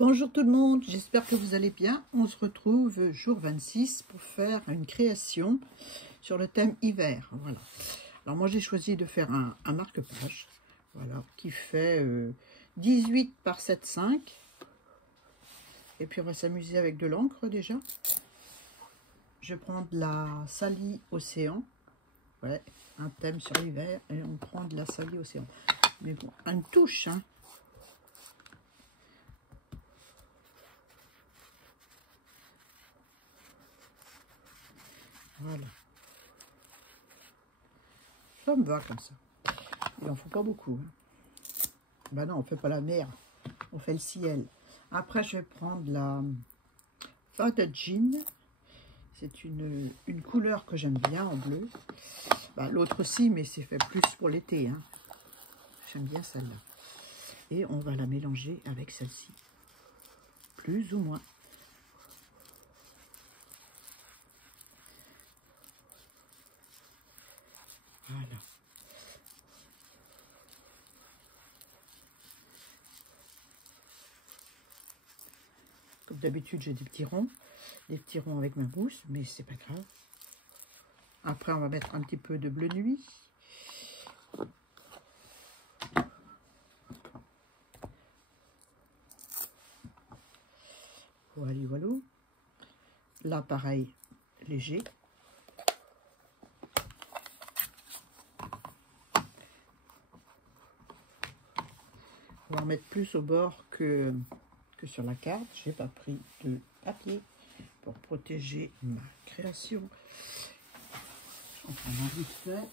Bonjour tout le monde, j'espère que vous allez bien. On se retrouve jour 26 pour faire une création sur le thème hiver. Voilà. Alors moi j'ai choisi de faire un marque-page, voilà, qui fait 18 par 7,5. Et puis on va s'amuser avec de l'encre déjà. Je prends de la Sally Océan, ouais, un thème sur l'hiver, et on prend de la Sally Océan. Mais bon, une touche, hein. Voilà. Ça me va comme ça. Il n'en faut pas beaucoup. Hein. Ben non, on ne fait pas la mer. On fait le ciel. Après, je vais prendre la Fata Jean. C'est une couleur que j'aime bien en bleu. Ben, l'autre aussi, mais c'est fait plus pour l'été. Hein. J'aime bien celle-là. Et on va la mélanger avec celle-ci. Plus ou moins. Voilà. Comme d'habitude, j'ai des petits ronds avec ma mousse, mais c'est pas grave. Après, on va mettre un petit peu de bleu nuit. Voilà, voilà. Là, pareil, léger. On va en mettre plus au bord que sur la carte. J'ai pas pris de papier pour protéger ma création. On prend un vite fait.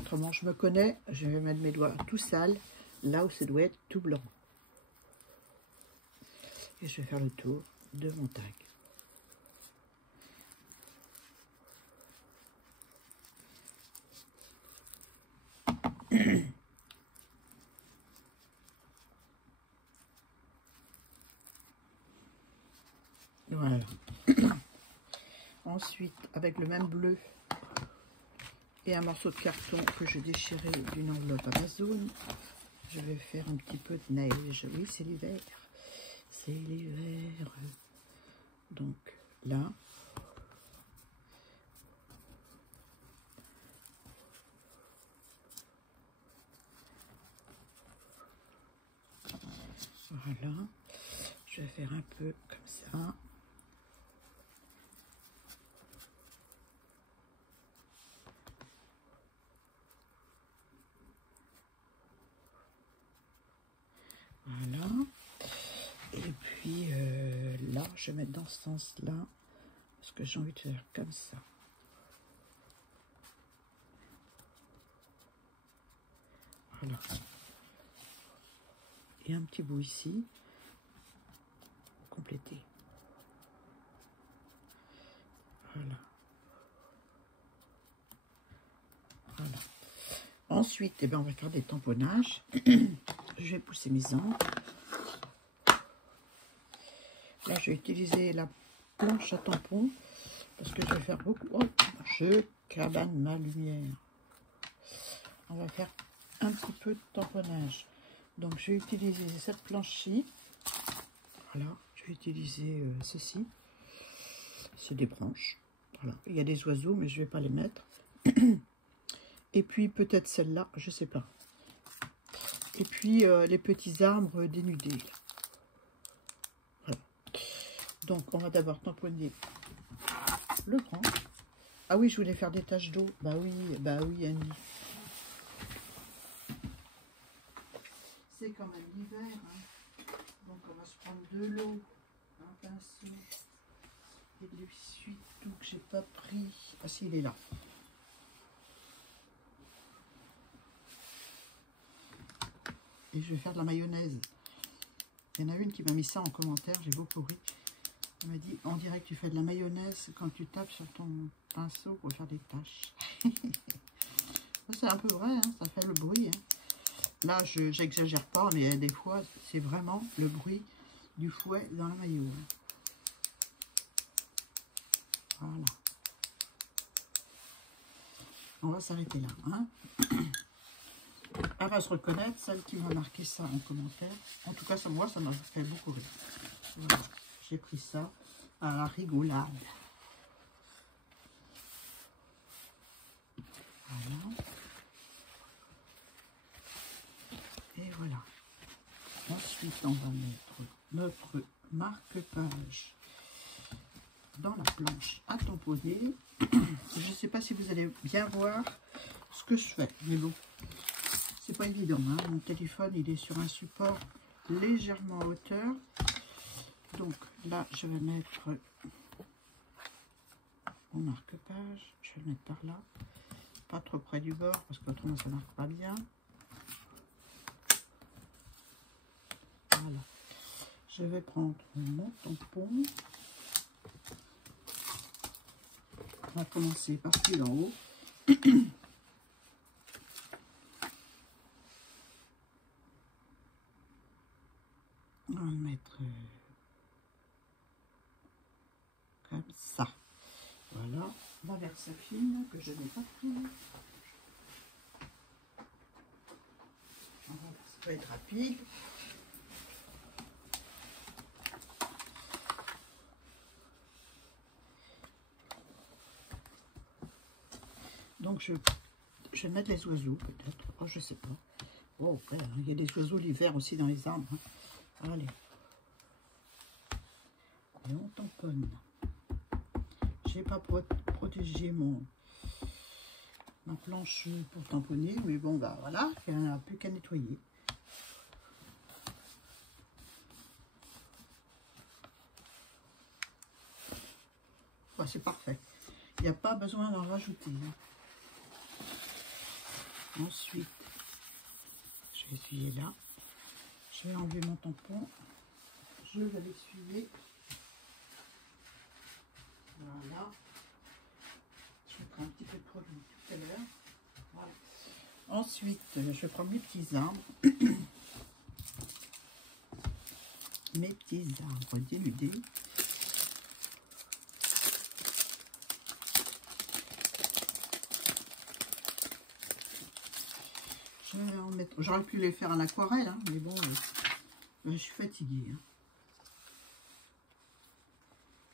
Autrement, je me connais, je vais mettre mes doigts tout sales, là où ça doit être tout blanc. Et je vais faire le tour de mon tag. Voilà. Ensuite, avec le même bleu et un morceau de carton que je déchirais d'une enveloppe Amazon, je vais faire un petit peu de neige. Oui, c'est l'hiver. C'est l'hiver. Donc là, voilà. Je vais faire un peu comme ça. Voilà. Et puis là, je vais mettre dans ce sens-là, parce que j'ai envie de faire comme ça. Voilà. Et un petit bout ici, pour compléter. Voilà. Voilà. Ensuite, eh ben, on va faire des tamponnages. Je vais pousser mes encres. Là, je vais utiliser la planche à tampons parce que je vais faire beaucoup. Oh, je cabane ma lumière. On va faire un petit peu de tamponnage. Donc, je vais utiliser cette planche-ci. Voilà, je vais utiliser ceci. C'est des branches. Voilà, il y a des oiseaux, mais je ne vais pas les mettre. Et puis, peut-être celle-là, je ne sais pas. Et puis, les petits arbres dénudés. Voilà. Donc, on va d'abord tamponner le grand. Ah oui, je voulais faire des taches d'eau. Bah oui, Annie. C'est quand même l'hiver. Hein. Donc, on va se prendre de l'eau, un pinceau et de l'essuie tout que j'ai pas pris. Ah si, il est là. Et je vais faire de la mayonnaise. Il y en a une qui m'a mis ça en commentaire, j'ai beaucoup ri. Elle m'a dit, on dirait que tu fais de la mayonnaise quand tu tapes sur ton pinceau pour faire des taches. C'est un peu vrai, hein, ça fait le bruit. Hein. Là, j'exagère pas, mais des fois, c'est vraiment le bruit du fouet dans la maillot. Hein. Voilà. On va s'arrêter là. Hein. Elle va se reconnaître, celle qui m'a marqué ça en commentaire. En tout cas, ça, moi, ça m'a fait beaucoup rire. Voilà. J'ai pris ça à la rigolade. Voilà. Et voilà. Ensuite, on va mettre notre marque-page dans la planche à tamponner. Je ne sais pas si vous allez bien voir ce que je fais, mais bon, c'est pas évident, hein. Mon téléphone, il est sur un support légèrement en hauteur. Donc là, je vais mettre mon marque-page. Je vais le mettre par là. Pas trop près du bord, parce qu'autrement, ça ne marque pas bien. Voilà. Je vais prendre mon tampon. On va commencer par celui d'en haut. On va le mettre comme ça. Voilà. La Versafine que je n'ai pas pris. Ça va être rapide. Donc je vais mettre les oiseaux peut-être. Oh, je sais pas. Oh, ouais, il y a des oiseaux l'hiver aussi dans les arbres. Hein. Allez. Et on tamponne. Je n'ai pas protégé ma planche pour tamponner, mais bon, bah voilà, il n'y en a plus qu'à nettoyer. Ouais, c'est parfait. Il n'y a pas besoin d'en rajouter. Hein. Ensuite, je vais essuyer là. Je vais enlever mon tampon. Je vais l'essuyer. Voilà. Je vais prendre un petit peu de produit tout à l'heure. Voilà. Ensuite, je vais prendre mes petits arbres. Mes petits arbres dénudés. Je vais en mettre. J'aurais pu les faire à l'aquarelle, hein, mais bon, je suis fatiguée. Hein.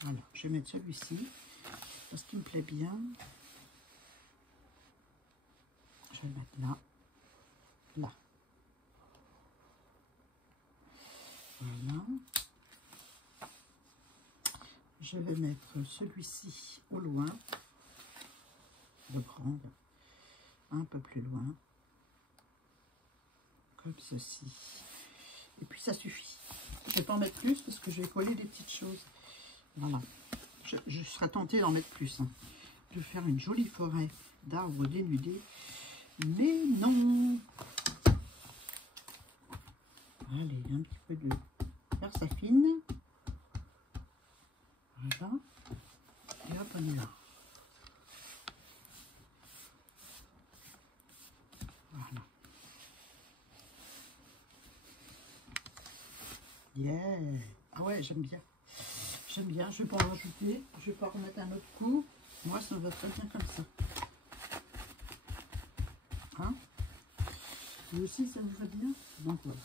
Voilà, je vais mettre celui-ci parce qu'il me plaît bien. Je vais le mettre là, là. Voilà. Je vais mettre celui-ci au loin, le grand, un peu plus loin, comme ceci. Et puis ça suffit. Je ne vais pas en mettre plus parce que je vais coller des petites choses. Voilà. Je serais tentée d'en mettre plus. Hein. De faire une jolie forêt d'arbres dénudés. Mais non. Allez, un petit peu de Versafine. Voilà. Et hop, on est là. Voilà. Yeah. Ah ouais, j'aime bien. J'aime bien. Je vais pas en rajouter. Je vais pas remettre un autre coup. Moi, ça me va très bien comme ça. Hein? Vous aussi, ça vous va bien? Donc voilà.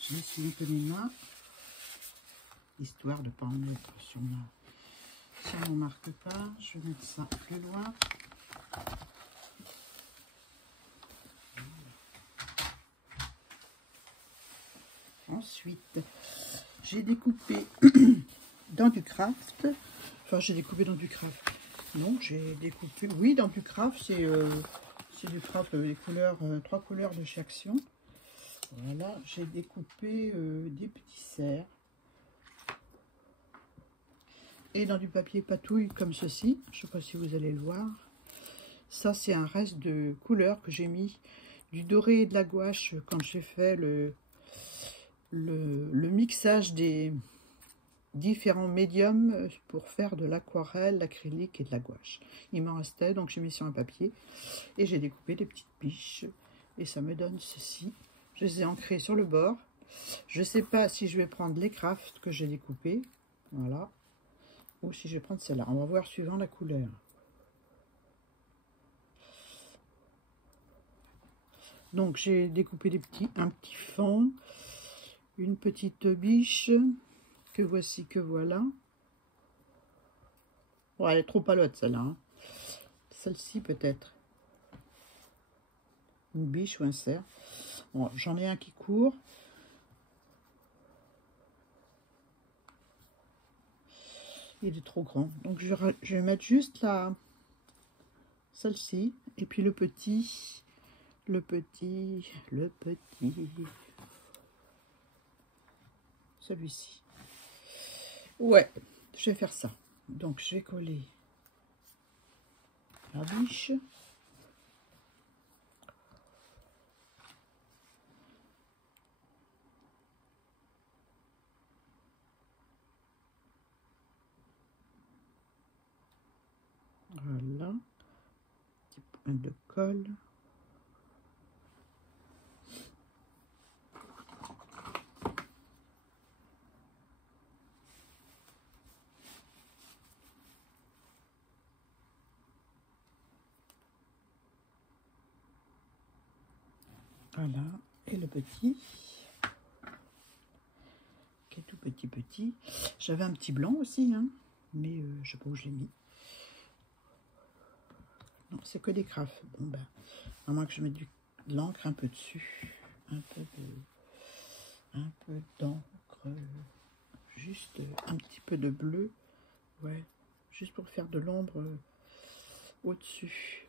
Je vais essuyer un peu mes mains. Histoire de ne pas en mettre sur mon marque-page. Je vais mettre ça plus loin. Ensuite, j'ai découpé dans du craft. Enfin, j'ai découpé dans du craft. Non, j'ai découpé. Oui, dans du craft, c'est du craft, les couleurs, 3 couleurs de chez Action. Voilà, j'ai découpé des petits cerfs. Et dans du papier patouille comme ceci. Je ne sais pas si vous allez le voir. Ça, c'est un reste de couleurs que j'ai mis du doré et de la gouache quand j'ai fait le mixage des différents médiums pour faire de l'aquarelle, l'acrylique et de la gouache. Il m'en restait, donc j'ai mis sur un papier et j'ai découpé des petites biches et ça me donne ceci. Je les ai ancrées sur le bord. Je ne sais pas si je vais prendre les crafts que j'ai découpés, voilà, ou si je vais prendre celle-là. On va voir suivant la couleur. Donc j'ai découpé un petit fond, une petite biche, que voici, que voilà. Oh, elle est trop palote celle-là. Hein. Celle-ci peut-être. Une biche ou un cerf. Bon, j'en ai un qui court. Il est trop grand. Donc je vais mettre juste la celle-ci. Et puis le petit. Celui-ci. Ouais, je vais faire ça. Donc je vais coller la biche. Voilà. Petit point de colle. Voilà. Et le petit. Qui est tout petit. J'avais un petit blanc aussi, hein, mais je sais pas où je l'ai mis. Non, c'est que des crafts. Bon ben, à moins que je mette de l'encre un peu dessus, un peu d'encre, juste un petit peu de bleu, ouais, juste pour faire de l'ombre au-dessus.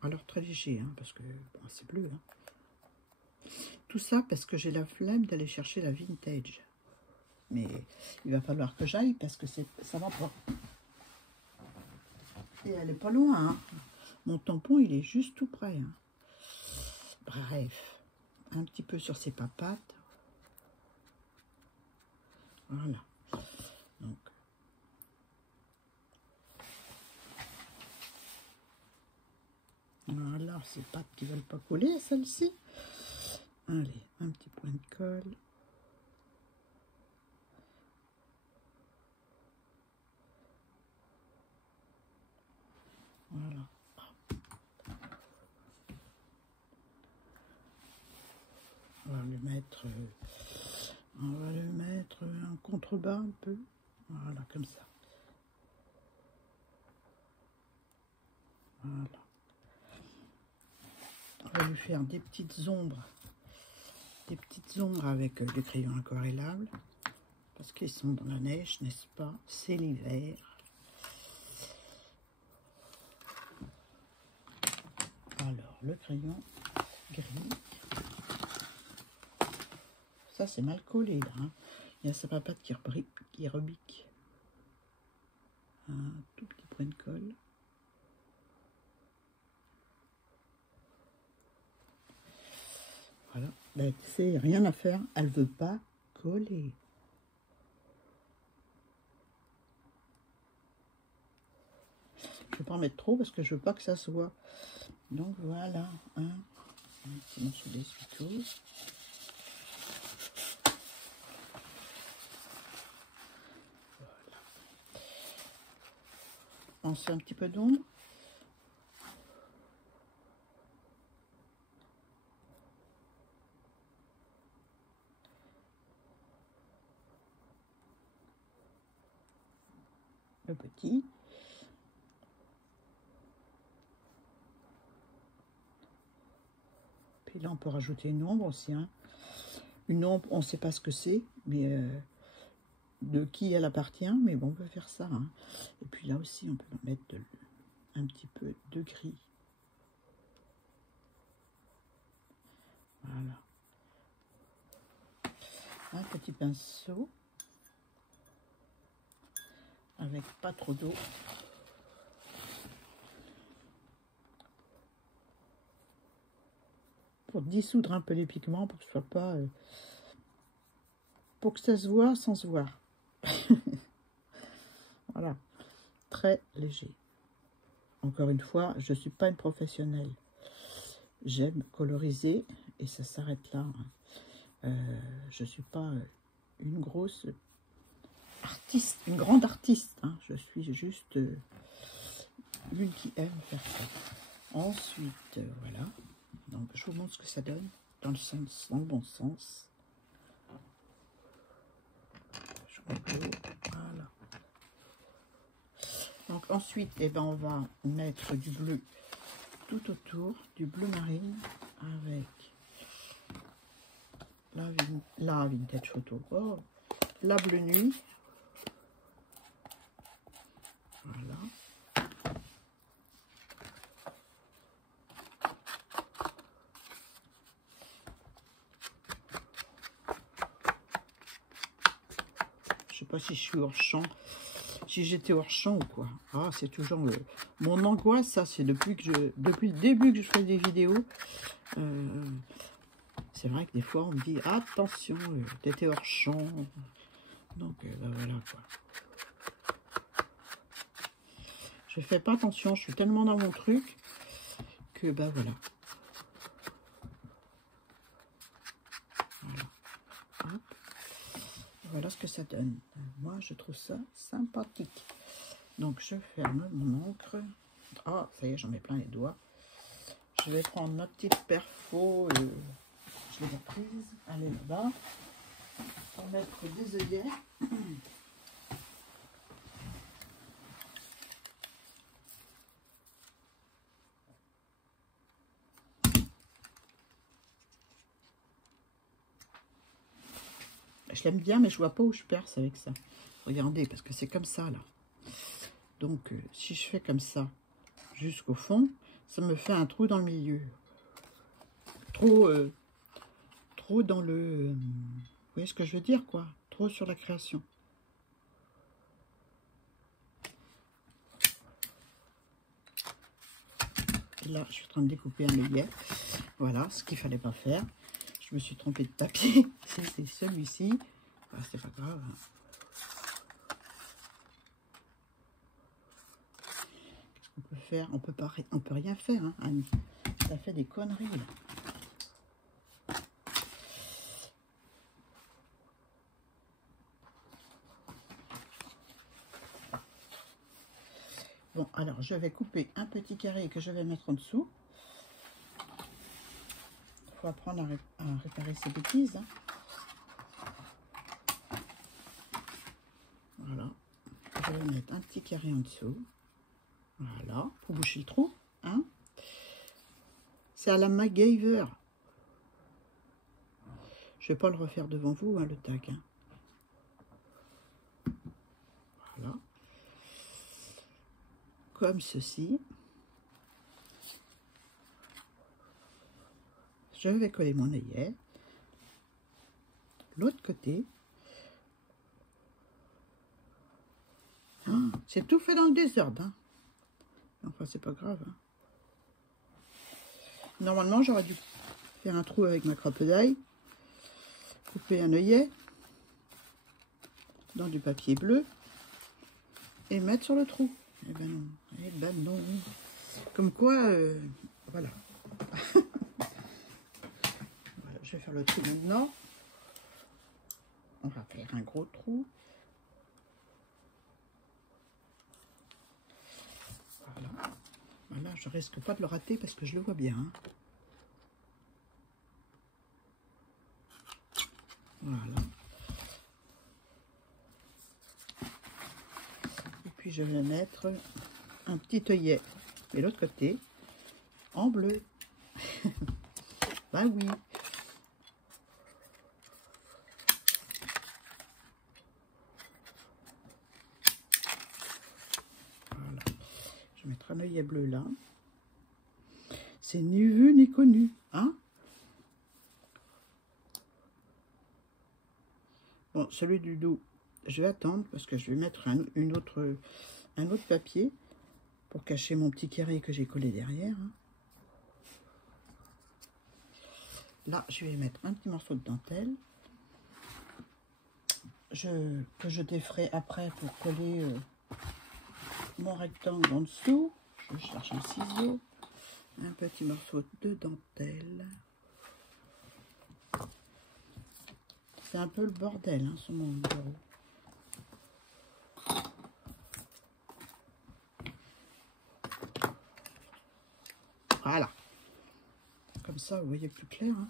Alors très léger, hein, parce que bon, c'est bleu. Hein. Tout ça parce que j'ai la flemme d'aller chercher la vintage. Mais il va falloir que j'aille parce que ça va pas. Et elle est pas loin. Hein. Mon tampon, il est juste tout près. Hein. Bref, un petit peu sur ses papates. Voilà. Donc, voilà, ces pattes qui ne veulent pas coller à celle-ci. Allez, un petit point de colle. Voilà. On va le mettre en contrebas un peu. Voilà, comme ça. Voilà. On va lui faire des petites ombres. Des petites ombres avec le crayon aquarellable. Parce qu'ils sont dans la neige, n'est-ce pas? C'est l'hiver. Alors, le crayon gris. Ça, c'est mal collé, là. Hein. Il y a sa papate qui rebique. Un tout petit point de colle. Voilà. Ben, tu sais, rien à faire. Elle veut pas coller. Je vais pas en mettre trop parce que je veux pas que ça se voit. Donc voilà. Un petit morceau d'essuie-tout. On fait un petit peu d'ombre. Le petit. Puis là, on peut rajouter une ombre aussi. Hein. Une ombre, on ne sait pas ce que c'est, mais de qui elle appartient. Mais bon, on peut faire ça. Hein. Et puis là aussi, on peut mettre un petit peu de gris. Voilà. Un petit pinceau. Avec pas trop d'eau. Pour dissoudre un peu les pigments, pour que ce soit pas... pour que ça se voit sans se voir. Voilà. Très léger. Encore une fois, je ne suis pas une professionnelle. J'aime coloriser et ça s'arrête là. Je ne suis pas une grosse artiste, une grande artiste. Hein. Je suis juste une qui aime faire ça. Ensuite, voilà. Donc je vous montre ce que ça donne dans le bon sens. Je contourne, voilà. Donc ensuite, eh ben, on va mettre du bleu tout autour, du bleu marine avec la vintage photo, oh, la bleue nuit, voilà. Je sais pas si je suis hors champ, si j'étais hors champ ou quoi. Ah, c'est toujours mon angoisse, ça, c'est depuis le début que je fais des vidéos. C'est vrai que des fois, on me dit, attention, t'étais hors champ. Donc, ben voilà, quoi. Je fais pas attention, je suis tellement dans mon truc que, ben voilà. Voilà. Hop. Voilà ce que ça donne. Moi, je trouve ça sympathique. Donc, je ferme mon encre. Ah, ça y est, j'en mets plein les doigts. Je vais prendre ma petite perfo. Je l'ai prise. Elle est là-bas. Pour mettre des œillets. Je l'aime bien, mais je vois pas où je perce avec ça. Regardez, parce que c'est comme ça, là. Donc, si je fais comme ça, jusqu'au fond, ça me fait un trou dans le milieu. Trop dans le... vous voyez ce que je veux dire, quoi? Trop sur la création. Et là, je suis en train de découper un œillet. Voilà, ce qu'il fallait pas faire. Je me suis trompée de papier. C'est celui-ci. Ah, c'est pas grave. Qu'est-ce qu'on peut faire? On peut rien faire, hein, Annie. Ça fait des conneries, là. Bon, alors, je vais couper un petit carré que je vais mettre en dessous. Il faut apprendre à réparer ses bêtises, hein. Voilà. Je vais mettre un petit carré en dessous. Voilà, pour boucher le trou, hein. C'est à la MacGyver. Je vais pas le refaire devant vous, hein, le tag, hein. Voilà. Comme ceci. Je vais coller mon œillet. L'autre côté. Ah, c'est tout fait dans le désordre, hein. Enfin, c'est pas grave, hein. Normalement, j'aurais dû faire un trou avec ma crocodile, couper un œillet dans du papier bleu et mettre sur le trou. Eh ben non, eh ben non. Comme quoi, voilà. Voilà. Je vais faire le trou maintenant. On va faire un gros trou. Voilà. Voilà, je risque pas de le rater parce que je le vois bien, hein. Voilà. Et puis je vais mettre un petit œillet de l'autre côté en bleu. Bah oui. Voilà. Je vais mettre un œillet bleu là. C'est ni vu ni connu, hein. Bon, celui du dos, je vais attendre parce que je vais mettre un autre papier pour cacher mon petit carré que j'ai collé derrière, hein. Là, je vais mettre un petit morceau de dentelle que je déferai après pour coller mon rectangle en dessous. Je cherche un ciseau, un petit morceau de dentelle. C'est un peu le bordel, hein, sur mon bureau. Voilà. Comme ça, vous voyez plus clair. Hein.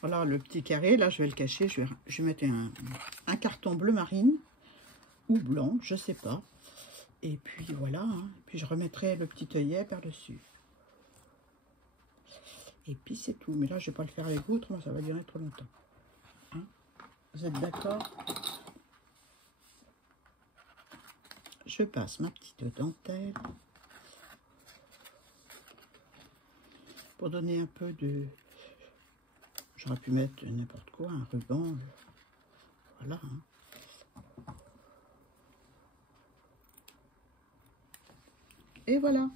Voilà le petit carré, là je vais le cacher, je vais mettre un carton bleu marine ou blanc, je sais pas. Et puis voilà, hein. Puis je remettrai le petit œillet par-dessus. Et puis c'est tout, mais là je vais pas le faire avec vous, autrement ça va durer trop longtemps. Hein, vous êtes d'accord? Je passe ma petite dentelle pour donner un peu de... J'aurais pu mettre n'importe quoi, un ruban. Voilà. Hein. Et voilà.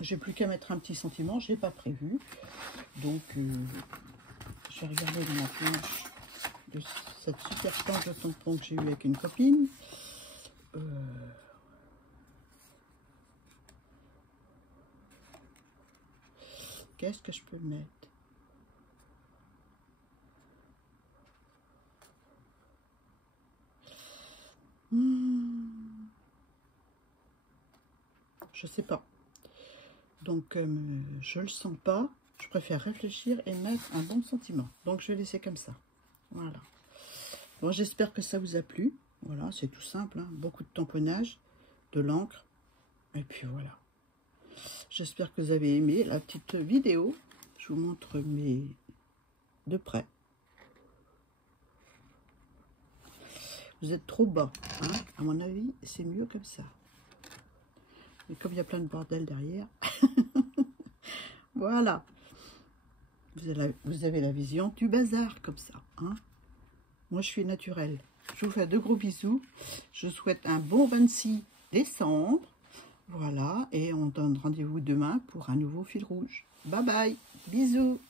J'ai plus qu'à mettre un petit sentiment, je n'ai pas prévu. Donc, je vais regarder dans la planche de cette super planche de tampon que j'ai eu avec une copine. Qu'est-ce que je peux mettre? Je sais pas. Donc, je le sens pas. Je préfère réfléchir et mettre un bon sentiment. Donc, je vais laisser comme ça. Voilà. Bon, j'espère que ça vous a plu. Voilà, c'est tout simple. Hein. Beaucoup de tamponnage, de l'encre. Et puis voilà. J'espère que vous avez aimé la petite vidéo. Je vous montre mes de près. Vous êtes trop bas. Hein. À mon avis, c'est mieux comme ça. Mais comme il y a plein de bordel derrière, voilà. Vous avez la vision du bazar comme ça. Hein. Moi, je suis naturelle. Je vous fais de gros bisous. Je vous souhaite un bon 26 décembre. Voilà. Et on donne rendez-vous demain pour un nouveau fil rouge. Bye bye. Bisous.